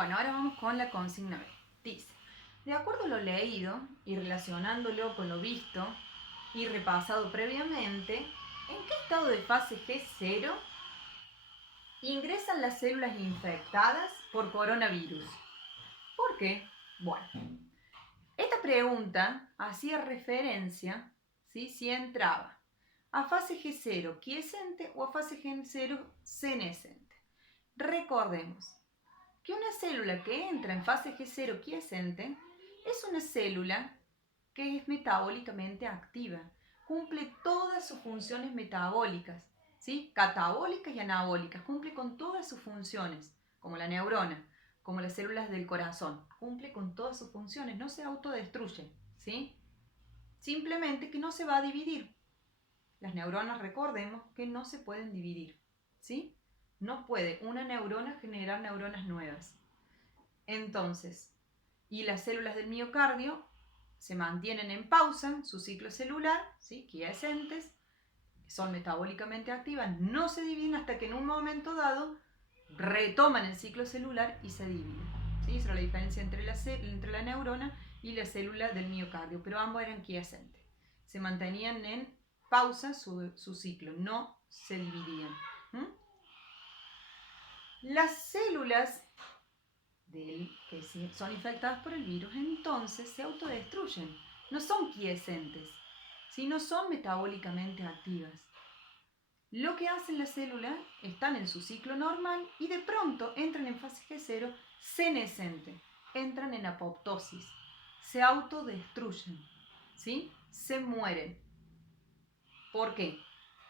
Bueno, ahora vamos con la consigna B. Dice, de acuerdo a lo leído y relacionándolo con lo visto y repasado previamente, ¿en qué estado de fase G0 ingresan las células infectadas por coronavirus? ¿Por qué? Bueno, esta pregunta hacía referencia, ¿sí? Si entraba a fase G0 quiescente o a fase G0 senescente. Recordemos que una célula que entra en fase G0 quiescente es una célula que es metabólicamente activa, cumple todas sus funciones metabólicas, ¿sí? Catabólicas y anabólicas, cumple con todas sus funciones, como la neurona, como las células del corazón, cumple con todas sus funciones, no se autodestruye, ¿sí? Simplemente que no se va a dividir. Las neuronas, recordemos que no se pueden dividir, ¿sí? No puede una neurona generar neuronas nuevas. Entonces, y las células del miocardio se mantienen en pausa, su ciclo celular, ¿sí? Quiescentes, son metabólicamente activas, no se dividen hasta que en un momento dado retoman el ciclo celular y se dividen. ¿Sí? Esa era la diferencia entre la neurona y la célula del miocardio, pero ambos eran quiescentes. Se mantenían en pausa su ciclo, no se dividían. Las células que son infectadas por el virus, entonces se autodestruyen. No son quiescentes, sino son metabólicamente activas. Lo que hacen las células, están en su ciclo normal y de pronto entran en fase G0 senescente, entran en apoptosis, se autodestruyen, ¿sí? Se mueren. ¿Por qué?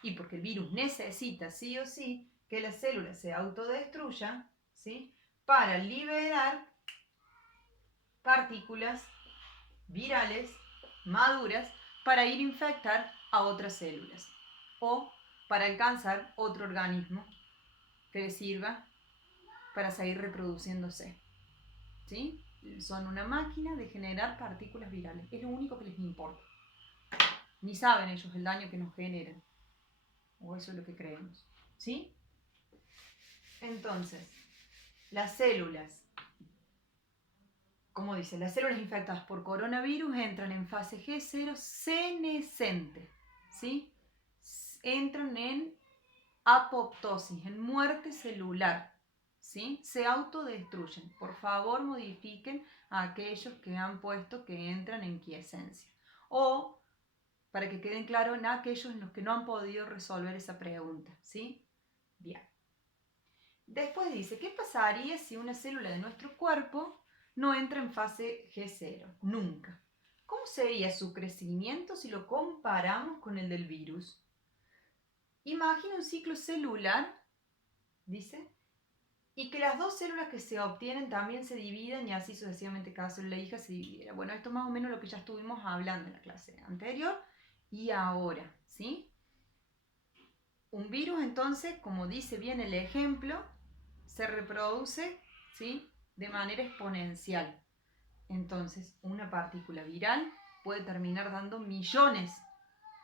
Y porque el virus necesita sí o sí que la célula se autodestruya, ¿sí? Para liberar partículas virales maduras para ir a infectar a otras células o para alcanzar otro organismo que les sirva para seguir reproduciéndose. ¿Sí? Son una máquina de generar partículas virales. Es lo único que les importa. Ni saben ellos el daño que nos generan. O eso es lo que creemos. ¿Sí? Entonces, las células, como dice, las células infectadas por coronavirus entran en fase G0 senescente. ¿Sí? Entran en apoptosis, en muerte celular, ¿sí? Se autodestruyen. Por favor, modifiquen a aquellos que han puesto que entran en quiescencia. O, para que queden claros, en aquellos en los que no han podido resolver esa pregunta, ¿sí? Bien. Después dice, ¿qué pasaría si una célula de nuestro cuerpo no entra en fase G0? Nunca. ¿Cómo sería su crecimiento si lo comparamos con el del virus? Imagina un ciclo celular, dice, y que las dos células que se obtienen también se dividen y así sucesivamente cada célula hija se dividiera. Bueno, esto es más o menos lo que ya estuvimos hablando en la clase anterior y ahora, ¿sí? Un virus entonces, como dice bien el ejemplo, se reproduce, ¿sí? De manera exponencial. Entonces, una partícula viral puede terminar dando millones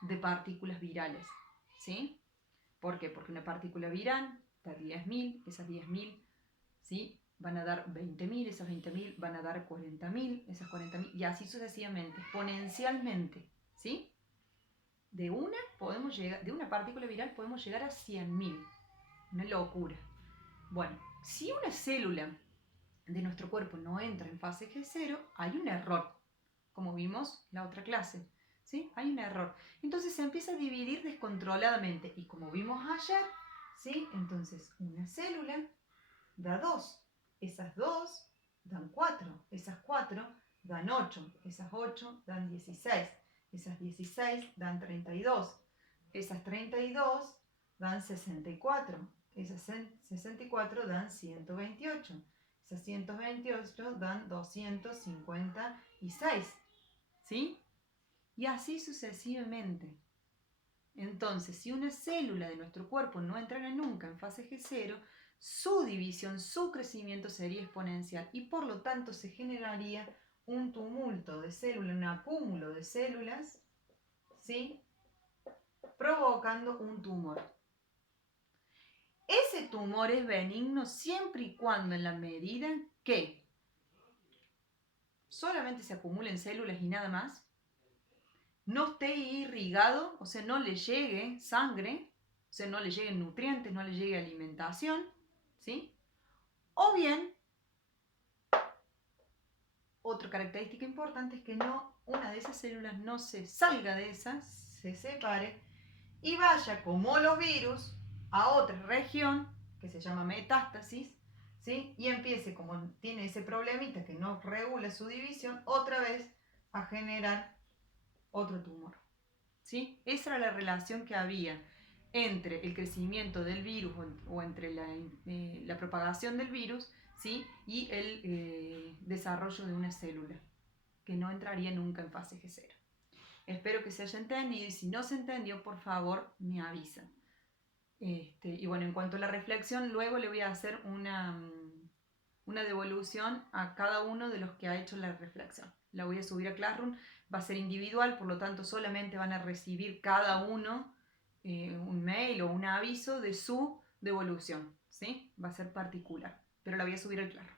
de partículas virales, ¿sí? ¿Por qué? Porque una partícula viral da 10.000, esas 10.000, ¿sí? Van a dar 20.000, esas 20.000 van a dar 40.000, esas 40.000, y así sucesivamente, exponencialmente, ¿sí? De una partícula viral podemos llegar a 100.000. Una locura. Bueno, si una célula de nuestro cuerpo no entra en fase G0, hay un error, como vimos en la otra clase, ¿sí? Hay un error. Entonces se empieza a dividir descontroladamente, y como vimos ayer, ¿sí? Entonces una célula da 2, esas 2 dan 4, esas 4 dan 8, esas 8 dan 16, esas 16 dan 32, esas 32 dan 64, esas 64 dan 128, esas 128 dan 256, ¿sí? Y así sucesivamente. Entonces, si una célula de nuestro cuerpo no entrara nunca en fase G0, su división, su crecimiento sería exponencial y por lo tanto se generaría un tumulto de células, un acúmulo de células, ¿sí? Provocando un tumor. ese tumor es benigno siempre y cuando en la medida que solamente se acumulen células y nada más, no esté irrigado, o sea, no le llegue sangre, o sea, no le lleguen nutrientes, no le llegue alimentación, ¿sí? O bien, otra característica importante es que una de esas células no se salga de esas, se separe y vaya como los virus a otra región que se llama metástasis, ¿sí? Y empiece, como tiene ese problemita que no regula su división, otra vez a generar otro tumor, ¿sí? Esa era la relación que había entre el crecimiento del virus o entre la propagación del virus, ¿sí? Y el desarrollo de una célula, que no entraría nunca en fase G0. Espero que se haya entendido y si no se entendió, por favor, me avisan. Y bueno, en cuanto a la reflexión, luego le voy a hacer una devolución a cada uno de los que ha hecho la reflexión. La voy a subir a Classroom, va a ser individual, por lo tanto solamente van a recibir cada uno un mail o un aviso de su devolución, ¿sí? Va a ser particular, pero la voy a subir al Classroom.